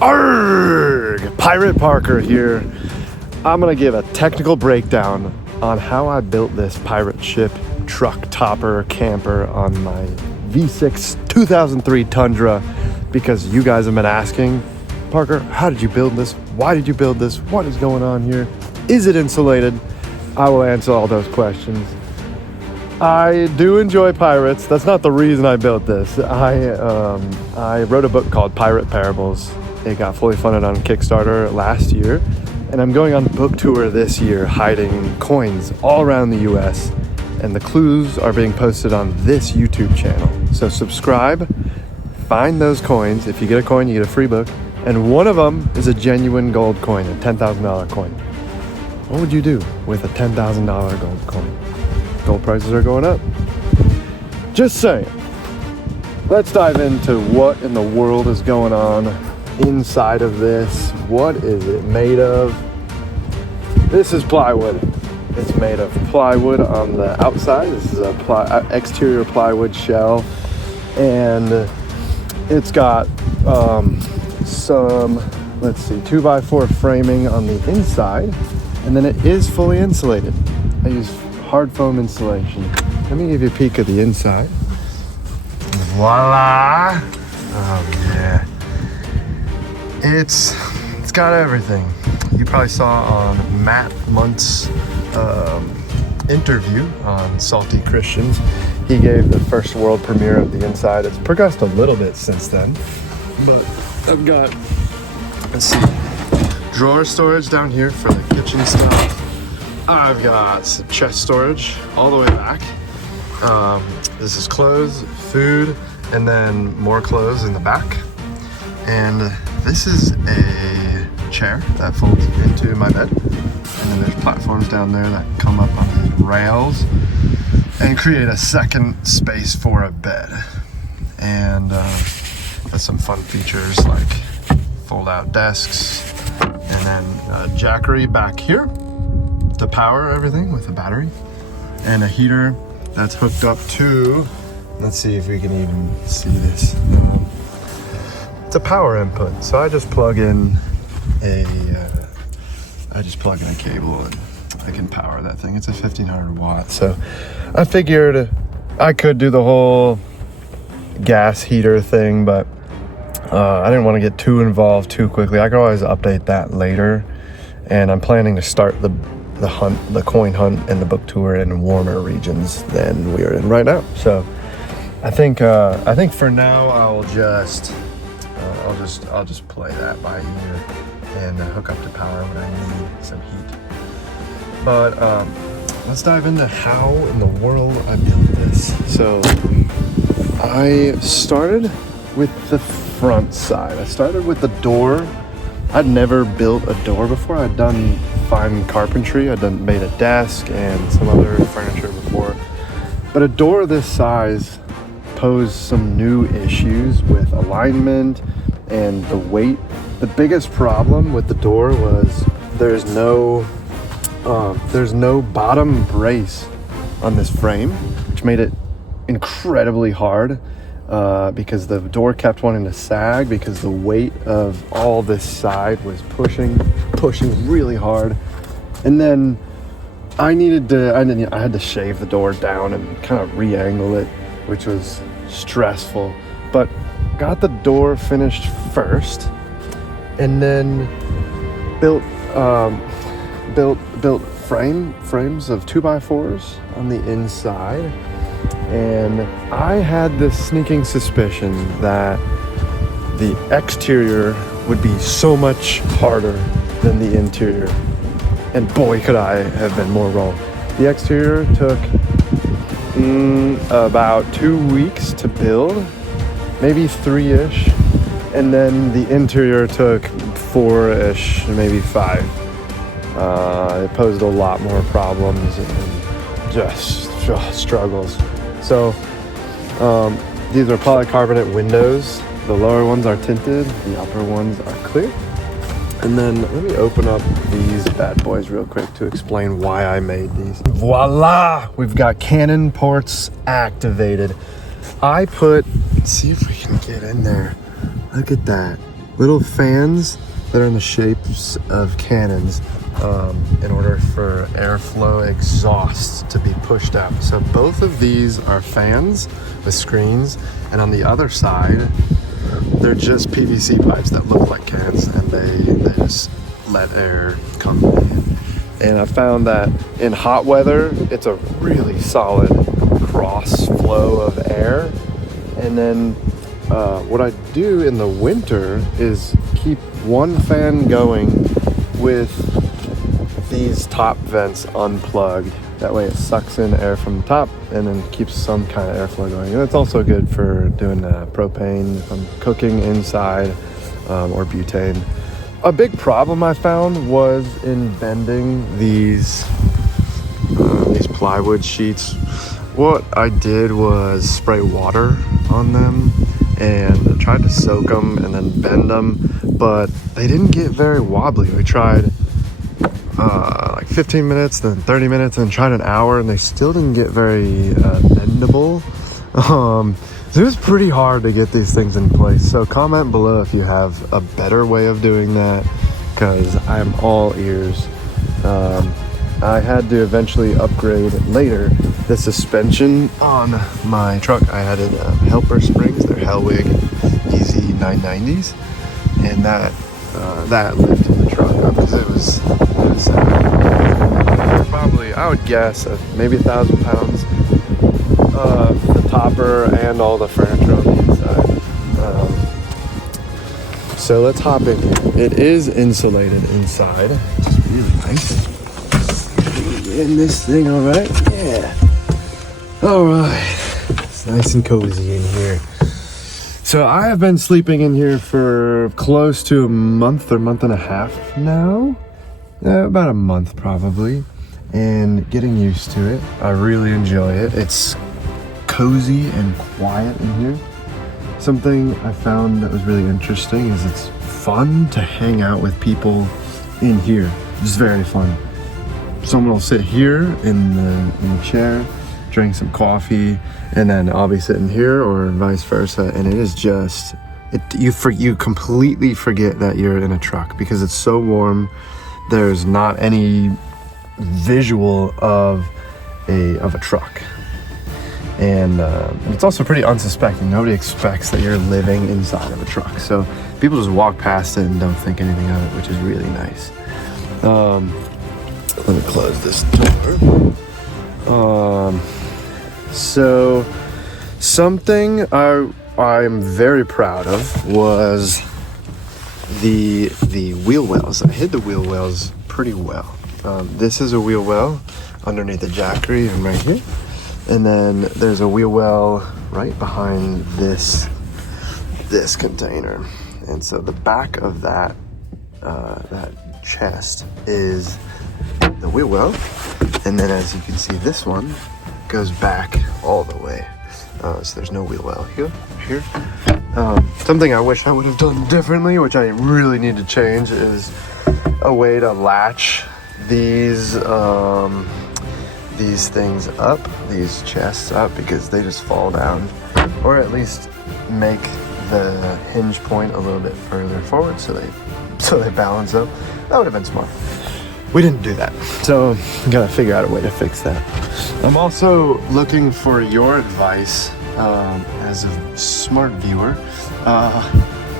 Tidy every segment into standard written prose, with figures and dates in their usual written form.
Arrgh! Pirate Parker here. I'm gonna give a technical breakdown on how I built this pirate ship, truck, topper, camper on my V6 2003 Tundra, because you guys have been asking, Parker, how did you build this? Why did you build this? What is going on here? Is it insulated? I will answer all those questions. I do enjoy pirates. That's not the reason I built this. I wrote a book called Pirate Parables. It got fully funded on Kickstarter last year, and I'm going on book tour this year, hiding coins all around the US, and the clues are being posted on this YouTube channel. So subscribe, find those coins. If you get a coin, you get a free book, and one of them is a genuine gold coin, a $10,000 coin. What would you do with a $10,000 gold coin? Gold prices are going up. Just saying. Let's dive into what in the world is going on inside of this. What is it made of? This is plywood. It's made of plywood on the outside. This is a exterior plywood shell, and it's got some, let's see, 2x4 framing on the inside, and then it is fully insulated. I use hard foam insulation. Let me give you a peek of the inside. Voila! Oh yeah. It's got everything. You probably saw on Matt Munt's interview on Salty Christians. He gave the first world premiere of the inside. It's progressed a little bit since then, but I've got, let's see, drawer storage down here for the kitchen stuff. I've got some chest storage all the way back. This is clothes, food, and then more clothes in the back. And this is a chair that folds into my bed. And then there's platforms down there that come up on these rails and create a second space for a bed. And there's some fun features like fold-out desks, and then a jackery back here to power everything with a battery, and a heater that's hooked up to, let's see if we can even see this. It's a power input, so I just plug in a cable and I can power that thing. It's a 1500 watt, so I figured I could do the whole gas heater thing, but I didn't want to get too involved too quickly. I could always update that later, and I'm planning to start the coin hunt and the book tour in warmer regions than we are in right now. So I think for now I'll just play that by ear and hook up to power when I need some heat. But let's dive into how in the world I built this. So I started with the front side. I started with the door. I'd never built a door before. I'd done fine carpentry. I'd made a desk and some other furniture before. But a door this size posed some new issues with alignment and the weight. The biggest problem with the door was there's no bottom brace on this frame, which made it incredibly hard. Because the door kept wanting to sag because the weight of all this side was pushing really hard. And then I had to shave the door down and kind of re-angle it, which was stressful. But got the door finished first, and then built frames of 2x4s on the inside. And I had this sneaking suspicion that the exterior would be so much harder than the interior. And boy, could I have been more wrong. The exterior took about 2 weeks to build, maybe 3-ish. And then the interior took 4-ish, maybe 5. It posed a lot more problems and just struggles. So these are polycarbonate windows. The lower ones are tinted, the upper ones are clear. And then let me open up these bad boys real quick to explain why I made these. Voila! We've got CANON ports activated. Let's see if we can get in there. Look at that. little fans that are in the shapes of cannons in order for airflow exhaust to be pushed out. So both of these are fans with screens, and on the other side, they're just PVC pipes that look like cans, and they just let air come in. And I found that in hot weather, it's a really solid cross flow of air. And then what I do in the winter is keep one fan going with these top vents unplugged. That way it sucks in air from the top and then keeps some kind of airflow going. And it's also good for doing propane if I'm cooking inside or butane. A big problem I found was in bending these plywood sheets. What I did was spray water on them and tried to soak them and then bend them, but they didn't get very wobbly. We tried like 15 minutes, then 30 minutes, and then tried an hour, and they still didn't get very bendable. So it was pretty hard to get these things in place. So comment below if you have a better way of doing that, because I'm all ears. I had to eventually upgrade later the suspension on my truck. I added helper springs. They're Hellwig Easy 990s, and that lifted the truck up because it was probably, I would guess, maybe 1,000 pounds of the topper and all the furniture on the inside. So let's hop in here. It is insulated inside, which is really nice. In this thing, all right? Yeah. All right. It's nice and cozy in here. So I have been sleeping in here for close to a month or month and a half now. About a month probably. And getting used to it. I really enjoy it. It's cozy and quiet in here. Something I found that was really interesting is it's fun to hang out with people in here. It's very fun. Someone will sit here in the chair, drink some coffee, and then I'll be sitting here, or vice versa, and it is just you completely forget that you're in a truck because it's so warm. There's not any visual of a truck, and it's also pretty unsuspecting. Nobody expects that you're living inside of a truck, so people just walk past it and don't think anything of it, which is really nice. Let me close this door. So something I'm very proud of was the wheel wells. I hid the wheel wells pretty well. This is a wheel well underneath the jackery and right here. And then there's a wheel well right behind this container. And so the back of that chest is the wheel well, and then as you can see, this one goes back all the way. So there's no wheel well here. Something I wish I would have done differently, which I really need to change, is a way to latch these things up, these chests up, because they just fall down, or at least make the hinge point a little bit further forward so they balance up. That would have been smart. We didn't do that, so we gotta figure out a way to fix that. I'm also looking for your advice as a smart viewer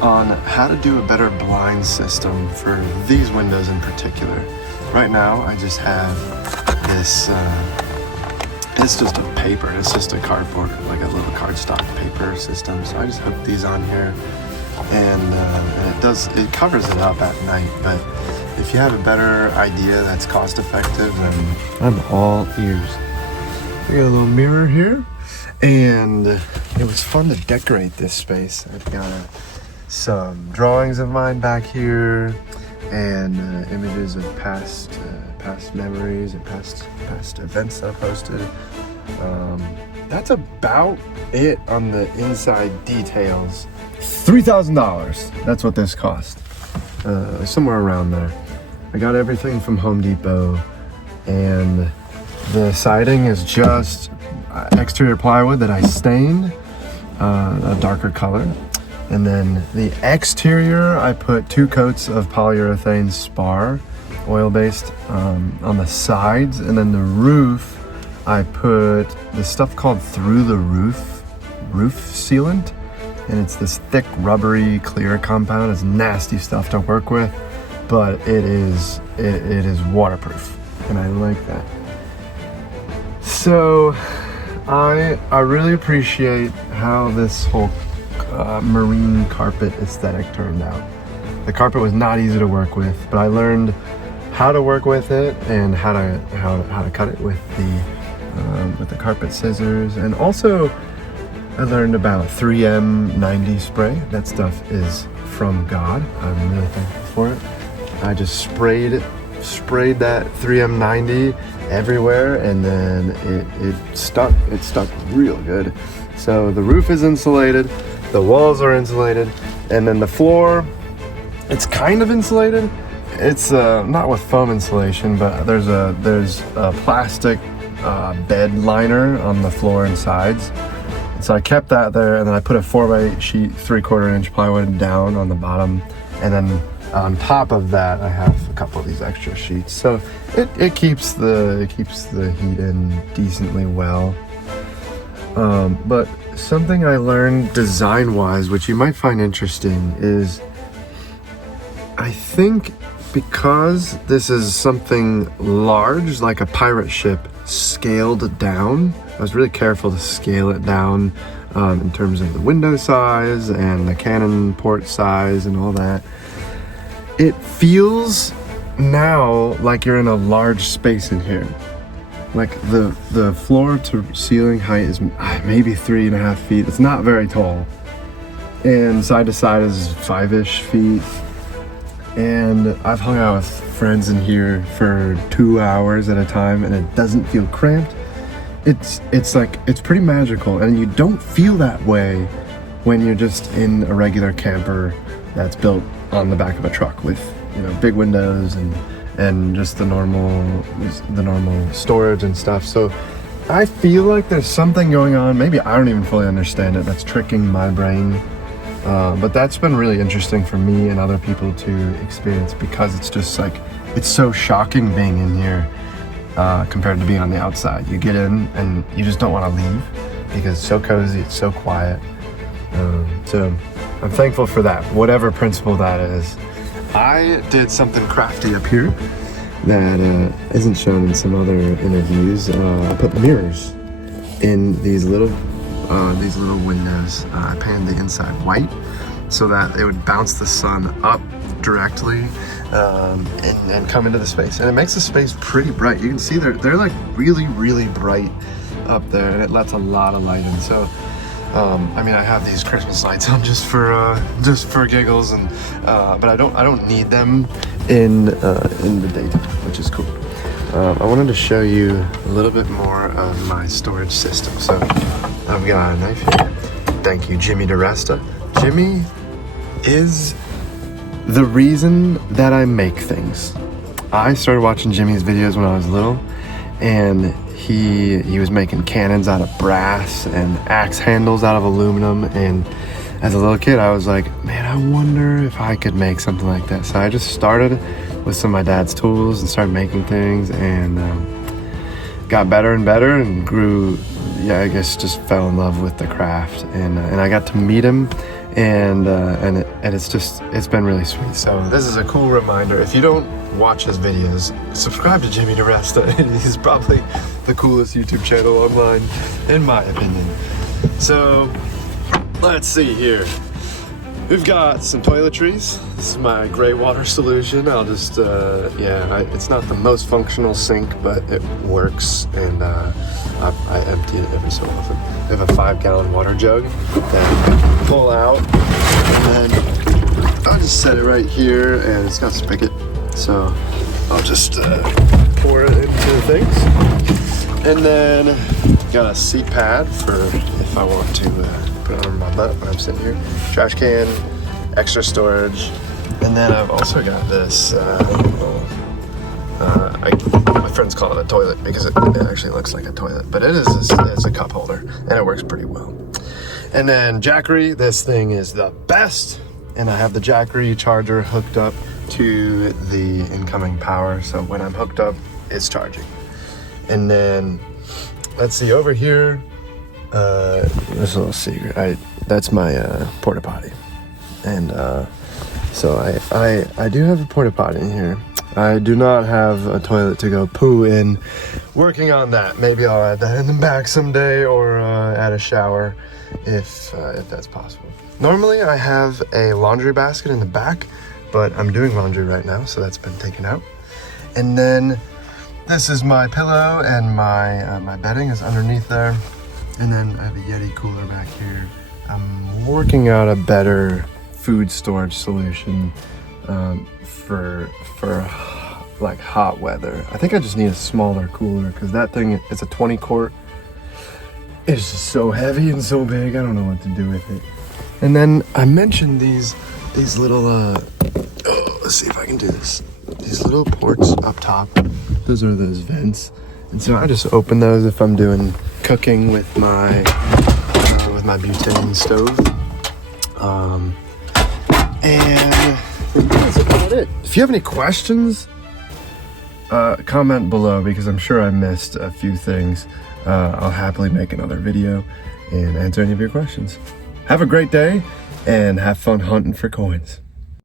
on how to do a better blind system for these windows in particular. Right now, I just have this, it's just a paper, it's just a cardboard, like a little cardstock paper system. So I just hook these on here, and it covers it up at night, but if you have a better idea that's cost effective, then I'm all ears. We got a little mirror here, and it was fun to decorate this space. I've got some drawings of mine back here, and images of past memories and past events I've posted. That's about it on the inside details. $3,000. That's what this cost. Somewhere around there. I got everything from Home Depot, and the siding is just exterior plywood that I stained a darker color. And then the exterior, I put 2 coats of polyurethane spar, oil-based, on the sides. And then the roof, I put this stuff called through the roof sealant. And it's this thick, rubbery, clear compound. It's nasty stuff to work with, but it is waterproof, and I like that. So I really appreciate how this whole marine carpet aesthetic turned out. The carpet was not easy to work with, but I learned how to work with it and how to cut it with the carpet scissors. And also I learned about 3M 90 spray. That stuff is from God. I'm really thankful for it. I just sprayed that 3M 90 everywhere, and then it stuck. It stuck real good. So the roof is insulated, the walls are insulated, and then the floor, it's kind of insulated. It's not with foam insulation, but there's a plastic bed liner on the floor and sides. So I kept that there, and then I put a 4x8 sheet, 3/4 inch plywood down on the bottom, and then on top of that I have a couple of these extra sheets. So it keeps the heat in decently well. But something I learned design-wise, which you might find interesting, is I think because this is something large, like a pirate ship, scaled down, I was really careful to scale it down in terms of the window size and the cannon port size and all that. It feels now like you're in a large space in here. Like the floor to ceiling height is maybe 3.5 feet. It's not very tall. And side to side is 5-ish feet. And I've hung out with friends in here for 2 hours at a time, and it doesn't feel cramped. It's like, it's pretty magical, and you don't feel that way when you're just in a regular camper that's built on the back of a truck with, you know, big windows and just the normal storage and stuff. So I feel like there's something going on. Maybe I don't even fully understand it. That's tricking my brain. But that's been really interesting for me and other people to experience, because it's just like, it's so shocking being in here compared to being on the outside. You get in and you just don't want to leave because it's so cozy, it's so quiet. So I'm thankful for that, whatever principle that is. I did something crafty up here that isn't shown in some other interviews. I put mirrors in these little windows. I painted the inside white so that it would bounce the sun up directly and come into the space, and it makes the space pretty bright. You can see they're like really bright up there, and it lets a lot of light in. So I mean, I have these Christmas lights on just for giggles, and but I don't need them in the daytime, which is cool. I wanted to show you a little bit more of my storage system. So I've got a knife here. Thank you, Jimmy Diresta. Jimmy is the reason that I make things. I started watching Jimmy's videos when I was little, and he was making cannons out of brass and axe handles out of aluminum. And as a little kid, I was like, man, I wonder if I could make something like that. So I just started with some of my dad's tools and started making things, and got better and better and grew. Yeah, I guess just fell in love with the craft, and I got to meet him, and it's been really sweet. So this is a cool reminder. If you don't watch his videos, subscribe to Jimmy Diresta. He's probably the coolest YouTube channel online, in my opinion. So let's see here. We've got some toiletries. This is my gray water solution. I'll just, it's not the most functional sink, but it works, and I empty it every so often. We have a 5-gallon water jug that I pull out, and then I'll just set it right here, and it's got a spigot, so I'll just pour it into things. And then got a seat pad for if I want to put it on my butt when I'm sitting here. Trash can, extra storage. And then I've also got this, my friends call it a toilet because it actually looks like a toilet, but it's a cup holder, and it works pretty well. And then Jackery, this thing is the best. And I have the Jackery charger hooked up to the incoming power. So when I'm hooked up, it's charging. And then, let's see, over here, there's a little secret. That's my porta potty. And so I do have a porta potty in here. I do not have a toilet to go poo in. Working on that. Maybe I'll add that in the back someday, or add a shower if that's possible. Normally I have a laundry basket in the back, but I'm doing laundry right now, so that's been taken out. And then this is my pillow, and my bedding is underneath there. And then I have a Yeti cooler back here. I'm working out a better food storage solution for like hot weather. I think I just need a smaller cooler, because that thing, it's a 20 quart. It's just so heavy and so big, I don't know what to do with it. And then I mentioned these little, let's see if I can do this. These little ports up top, those are those vents. And so I just open those if I'm doing cooking with my butane stove. And that's about it. If you have any questions, comment below, because I'm sure I missed a few things. I'll happily make another video and answer any of your questions. Have a great day, and have fun hunting for coins.